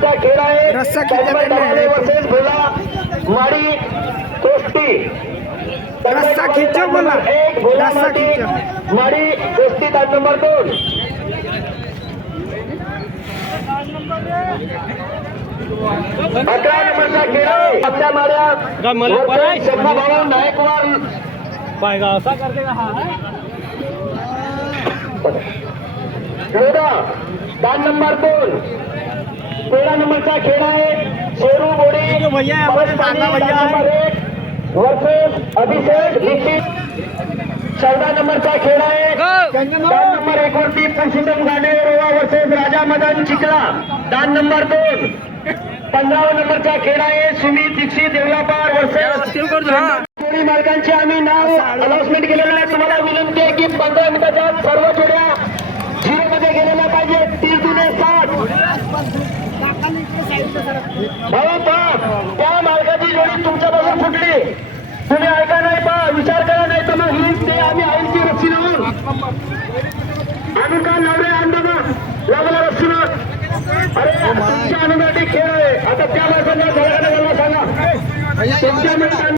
नंबरचा खेळ आहे रस्सा खिंचते वर्सेस भोला माडी कुस्ती। रस्सा खिंचो बोला, एक भोला रस्सा खिंचो। माडी कुस्ती तास नंबर 2। 11 नंबरचा खेळ आहे आपल्या माड्या शंभूभाऊ नायकवाड पाएगा ऐसा करते का हाँ 14 नंबर 2। 13 नंबरचा खेळ आहे शेरू बोडे भैया हमारे काका भैया वर्सेस अभिषेक दीक्षित। 14 नंबरचा खेळ आहे 10 नंबर 1 वरती पुरुषोत्तम गाणे रोवा वर्सेस राजा मदन चिखला 10 नंबर 2। 15 नंबरचा खेळ आहे सुमित दीक्षित देवलापार वर्सेस जोडी मालकांचे आम्ही नाव अनाउन्समेंट केलेलं आहे। तुम्हाला विनंती आहे की 15 मिनिटाच्या आत सर्व जोड्या 0 मध्ये गेलेल्या पाहिजे। 30 दुने 60 भाऊ पहा, त्या मालकाची जोडी तुमच्यापासून फुटली, तुम्ही ऐका नाही पहा, विचार करा नाही तर मग ही ते आम्ही आईची रस्सी लावून आम्ही का लावले अंदाजा लागला रस्सीवर। अरे तुमच्या अनुमती खेळ आहे, आता त्या माणसांना सांगा तुमच्या